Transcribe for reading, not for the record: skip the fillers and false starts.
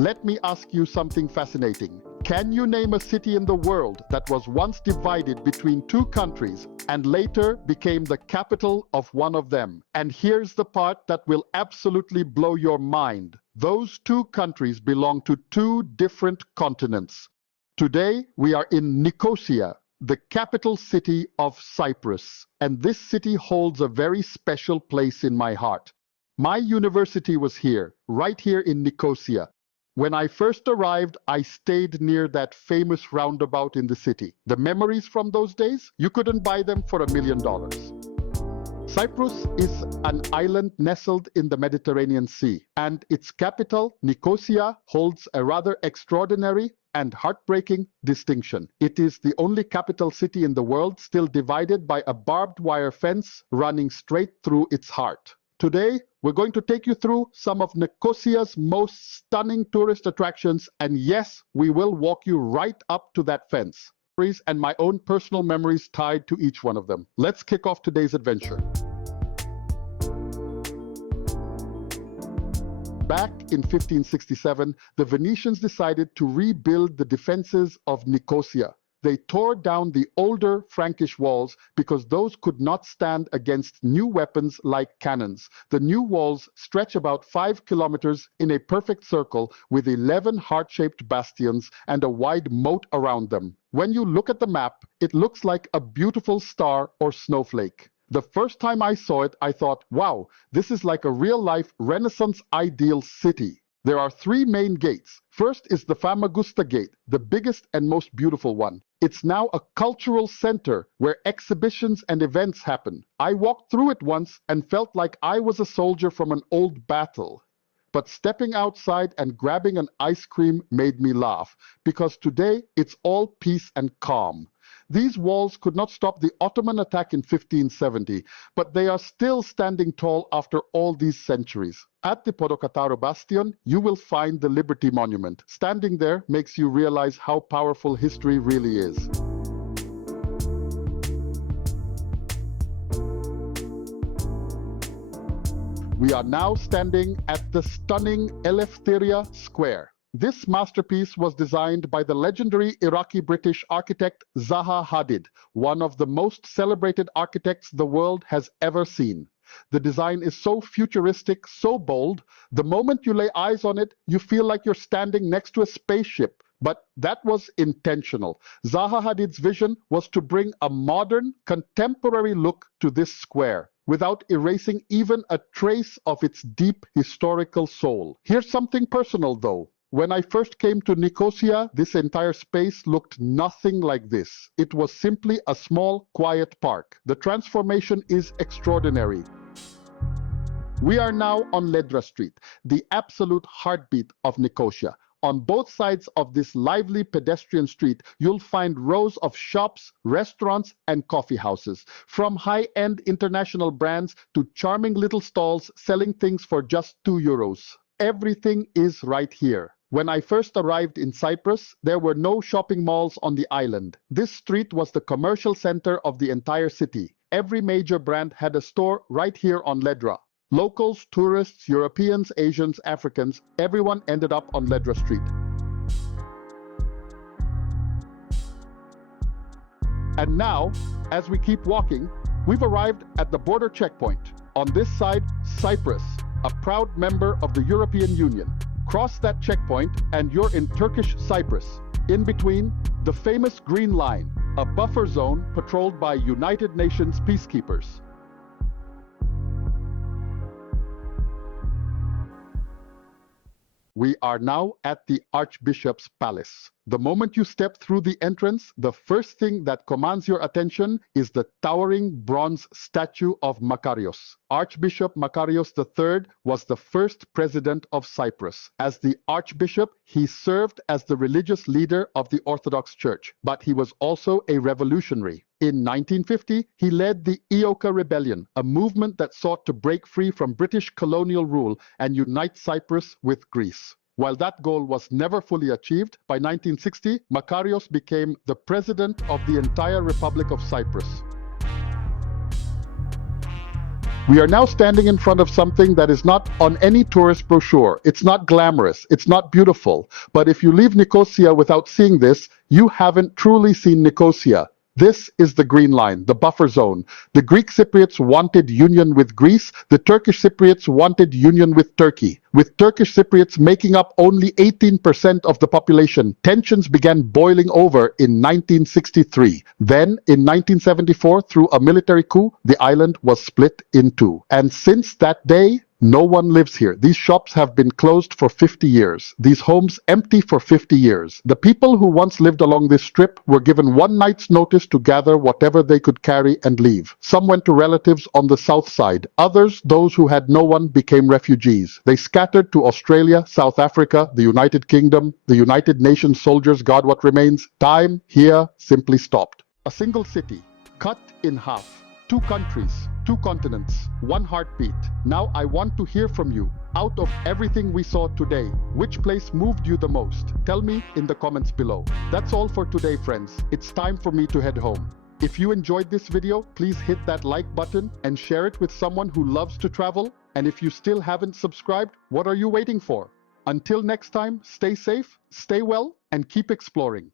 Let me ask you something fascinating. Can you name a city in the world that was once divided between two countries and later became the capital of one of them? And here's the part that will absolutely blow your mind. Those two countries belong to two different continents. Today, we are in Nicosia, the capital city of Cyprus. And this city holds a very special place in my heart. My university was here, right here in Nicosia. When I first arrived, I stayed near that famous roundabout in the city. The memories from those days, you couldn't buy them for $1 million. Cyprus is an island nestled in the Mediterranean Sea, and its capital, Nicosia, holds a rather extraordinary and heartbreaking distinction. It is the only capital city in the world still divided by a barbed wire fence running straight through its heart. Today, we're going to take you through some of Nicosia's most stunning tourist attractions, and yes, we will walk you right up to that fence. And my own personal memories tied to each one of them. Let's kick off today's adventure. Back in 1567, the Venetians decided to rebuild the defenses of Nicosia. They tore down the older Frankish walls because those could not stand against new weapons like cannons. The new walls stretch about 5 kilometers in a perfect circle with 11 heart-shaped bastions and a wide moat around them. When you look at the map, it looks like a beautiful star or snowflake. The first time I saw it, I thought, wow, this is like a real-life Renaissance ideal city. There are 3 main gates. First is the Famagusta Gate, the biggest and most beautiful one. It's now a cultural center where exhibitions and events happen. I walked through it once and felt like I was a soldier from an old battle. But stepping outside and grabbing an ice cream made me laugh, because today it's all peace and calm. These walls could not stop the Ottoman attack in 1570, but they are still standing tall after all these centuries. At the Podokataro Bastion, you will find the Liberty Monument. Standing there makes you realize how powerful history really is. We are now standing at the stunning Eleftheria Square. This masterpiece was designed by the legendary Iraqi-British architect Zaha Hadid, one of the most celebrated architects the world has ever seen. The design is so futuristic, so bold, the moment you lay eyes on it, you feel like you're standing next to a spaceship. But that was intentional. Zaha Hadid's vision was to bring a modern, contemporary look to this square, without erasing even a trace of its deep historical soul. Here's something personal, though. When I first came to Nicosia, this entire space looked nothing like this. It was simply a small, quiet park. The transformation is extraordinary. We are now on Ledra Street, the absolute heartbeat of Nicosia. On both sides of this lively pedestrian street, you'll find rows of shops, restaurants, and coffee houses. From high-end international brands to charming little stalls selling things for just €2. Everything is right here. When I first arrived in Cyprus, there were no shopping malls on the island. This street was the commercial center of the entire city. Every major brand had a store right here on Ledra. Locals, tourists, Europeans, Asians, Africans, everyone ended up on Ledra Street. And now, as we keep walking, we've arrived at the border checkpoint. On this side, Cyprus, a proud member of the European Union. Cross that checkpoint and you're in Turkish Cyprus. In between, the famous Green Line, a buffer zone patrolled by United Nations peacekeepers. We are now at the Archbishop's Palace. The moment you step through the entrance, the first thing that commands your attention is the towering bronze statue of Makarios. Archbishop Makarios III was the first president of Cyprus. As the Archbishop, he served as the religious leader of the Orthodox Church, but he was also a revolutionary. In 1950, he led the Ioka Rebellion, a movement that sought to break free from British colonial rule and unite Cyprus with Greece. While that goal was never fully achieved, by 1960, Makarios became the president of the entire Republic of Cyprus. We are now standing in front of something that is not on any tourist brochure. It's not glamorous, it's not beautiful. But if you leave Nicosia without seeing this, you haven't truly seen Nicosia. This is the Green Line, the buffer zone. The Greek Cypriots wanted union with Greece. The Turkish Cypriots wanted union with Turkey. With Turkish Cypriots making up only 18% of the population, tensions began boiling over in 1963. Then, in 1974, through a military coup, the island was split in two. And since that day, no one lives here. These shops have been closed for 50 years. These homes empty for 50 years. The people who once lived along this strip were given one night's notice to gather whatever they could carry and leave. Some went to relatives on the south side. Others, those who had no one, became refugees. They scattered to Australia, South Africa, the United Kingdom. The United Nations soldiers guard what remains. Time here simply stopped. A single city, cut in half. Two countries, two continents, one heartbeat. Now I want to hear from you. Out of everything we saw today, which place moved you the most? Tell me in the comments below. That's all for today, friends. It's time for me to head home. If you enjoyed this video, please hit that like button and share it with someone who loves to travel. And if you still haven't subscribed, what are you waiting for? Until next time, stay safe, stay well, and keep exploring.